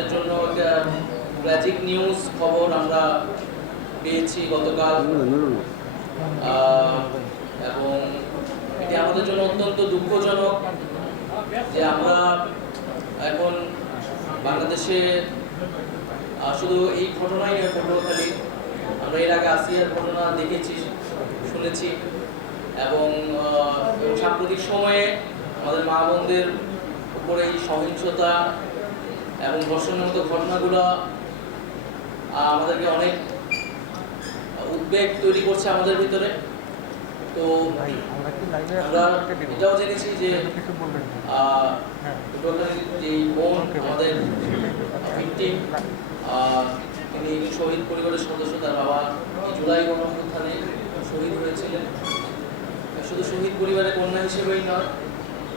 আমাদের জন্য একটা ট্র্যাজিক নিউজ খবর আমরা পেয়েছি গতকাল। এবং এটি আমাদের জন্য অত্যন্ত দুঃখজনক যে আমরা এখন বাংলাদেশে শুধু এই ঘটনাই নয় পটুয়াখালী। আমরা এর আগে আসিয়ার ঘটনা দেখেছি শুনেছি। এবং সাম্প্রতিক সময়ে আমাদের মা বোনদের উপরে এই সহিংসতা এবং ধর্ষণের মতো ঘটনাগুলো আমাদেরকে অনেক উদ্বেগ তৈরি করছে আমাদের ভিতরে। তো আমরা এটাও জেনেছি যে হ্যাঁ। পটুয়াখালীর যে বোন আমাদের ভিকটিম তিনি শহীদ পরিবারের সদস্য তার বাবা জুলাই গণঅভ্যুত্থানে শহীদ হয়েছিলেন। শুধু শহীদ পরিবারের কন্যা হিসেবেই নয়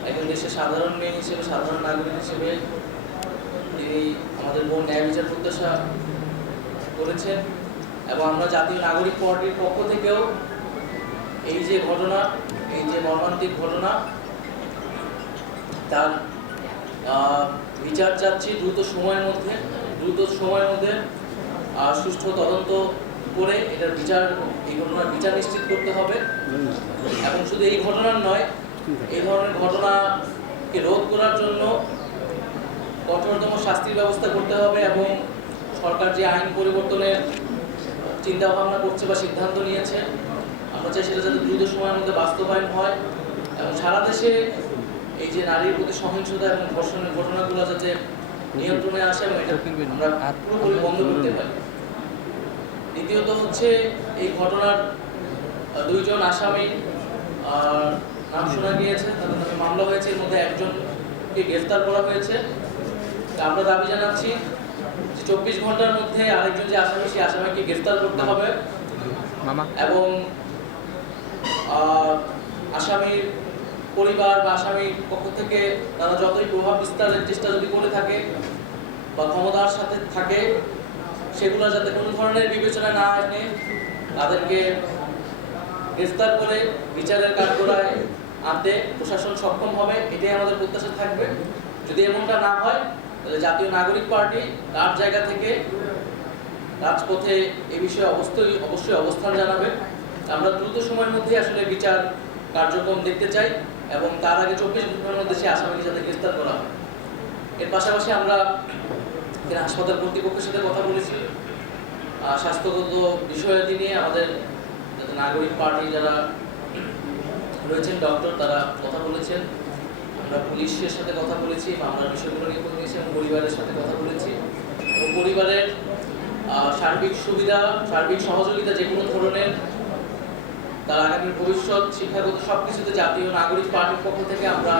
একজন দেশের সাধারণ মেয়ে হিসেবে সাধারণ নাগরিক হিসেবে তিনি আমাদের বোন ন্যায় বিচার প্রত্যাশা করেছেন এবং আমরা জাতীয় নাগরিক পার্টির পক্ষ থেকেও এই যে ঘটনা, এই যে মর্মান্তিক ঘটনা, তার বিচার চাচ্ছি দ্রুত সময়ের মধ্যে, দ্রুত সময়ের মধ্যে সুষ্ঠু তদন্ত করে এটার বিচার, এই ঘটনার বিচার নিশ্চিত করতে হবে। এবং শুধু এই ঘটনার নয়, এই ধরনের ঘটনাকে রোধ করার জন্য কঠোরতম শাস্তির ব্যবস্থা করতে হবে এবং সরকার যে আইন পরিবর্তনের চিন্তা ভাবনা করছে বা সিদ্ধান্ত নিয়েছে, আমরা চাই সেটা যাতে দ্রুত সময়ের মধ্যে বাস্তবায়ন হয় এবং সারা দেশে এই যে নারীর প্রতি সহিংসতা এবং ধর্ষণের ঘটনাগুলো যাতে নিয়ন্ত্রণে আসে এবং এটা আমরা পুরোপুরি বন্ধ করতে পারি। দ্বিতীয়ত হচ্ছে এই ঘটনার দুইজন আসামি নাম শোনা গিয়েছে, তাদের মামলা হয়েছে, এর মধ্যে একজনকে গ্রেফতার করা হয়েছে। আমরা দাবি জানাচ্ছি যে চব্বিশ ঘণ্টার মধ্যে আরেকজন যে আসামি সেই আসামিকে গ্রেফতার করতে হবে। এবং আসামির পরিবার বা আসামির পক্ষ থেকে তারা যতই প্রভাব বিস্তারের চেষ্টা যদি করে থাকে বা ক্ষমতার সাথে থাকে সেগুলো যাতে কোনো ধরনের বিবেচনা না এনে তাদেরকে গ্রেফতার করে বিচারের কাঠগড়ায় আনতে প্রশাসন সক্ষম হবে এটাই আমাদের প্রত্যাশা থাকবে। যদি এমনটা না হয় তাহলে জাতীয় নাগরিক পার্টি তার জায়গা থেকে রাজপথে এ বিষয়ে অবশ্যই অবশ্যই অবস্থান জানাবে। আমরা দ্রুত সময়ের মধ্যে আসলে বিচার কার্যক্রম দেখতে চাই এবং তার আগে চব্বিশ ঘণ্টার মধ্যে সে আসামিকে যাতে গ্রেফতার করা হয়। এর পাশাপাশি আমরা হাসপাতাল কর্তৃপক্ষের সাথে কথা বলেছি। স্বাস্থ্যগত বিষয়াদি নিয়ে আমাদের নাগরিক পার্টি যারা রয়েছেন, ডক্টর, তারা কথা বলেছেন। আমরা পুলিশের সাথে কথা বলেছি, মামলার বিষয়গুলো নিয়ে কথা বলেছি পরিবারের সাথে কথা বলেছি। এবং পরিবারের সার্বিক সুবিধা, সার্বিক সহযোগিতা যে কোনো ধরনের, তার আগামী ভবিষ্যৎ, শিক্ষাগত সব কিছুতে জাতীয় নাগরিক পার্টির পক্ষ থেকে আমরা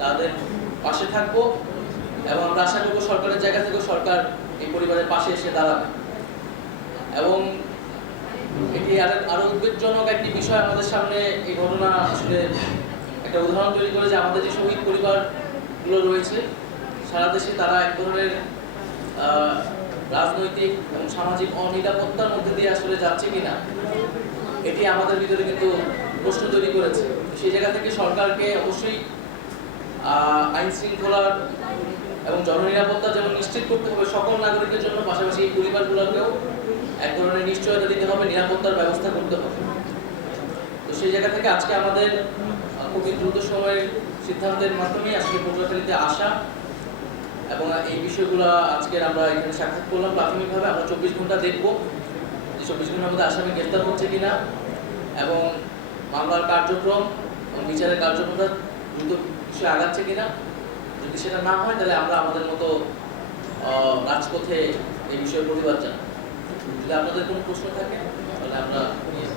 তাদের পাশে থাকব এবং আমরা আশা করব সরকারের জায়গা থেকেও সরকার এই পরিবারের পাশে এসে দাঁড়াবে। এবং এটি আরও উদ্বেগজনক একটি বিষয় আমাদের সামনে এই ঘটনা আসলে একটা উদাহরণ তৈরি করে যে আমাদের যে শহীদ পরিবারগুলো রয়েছে, সারা দেশে তারা এক ধরনের রাজনৈতিক এবং সামাজিক অনিরাপত্তার মধ্যে দিয়ে আসলে যাচ্ছে কিনা, এটি আমাদের ভিতরে কিন্তু প্রশ্ন তৈরি করেছে। সেই জায়গা থেকে সরকারকে অবশ্যই আইন শৃঙ্খলার এবং জননিরাপত্তা যেমন নিশ্চিত করতে হবে সকল নাগরিকের জন্য, পাশাপাশি এই পরিবারগুলোকেও এক ধরনের নিশ্চয়তা দিতে হবে, নিরাপত্তার ব্যবস্থা করতে হবে। তো সেই জায়গা থেকে আজকে আমাদের খুবই দ্রুত সময়ের সিদ্ধান্তের মাধ্যমে আজকে পটুয়াখালীতে আসা এবং এই বিষয়গুলো আজকে আমরা এখানে সাক্ষাৎ করলাম। প্রাথমিকভাবে আমরা চব্বিশ ঘণ্টা দেখব যে চব্বিশ ঘণ্টার মধ্যে আসামি গ্রেফতার হচ্ছে কিনা এবং মামলার কার্যক্রম এবং বিচারের কার্যক্রমটা দ্রুত বিষয়ে আগাচ্ছে কিনা। যদি সেটা না হয়, তাহলে আমরা আমাদের মতো রাজপথে এই বিষয়ে প্রতিবাদ জানাই যদি আপনাদের কোনো প্রশ্ন থাকে, তাহলে আমরা নিয়ে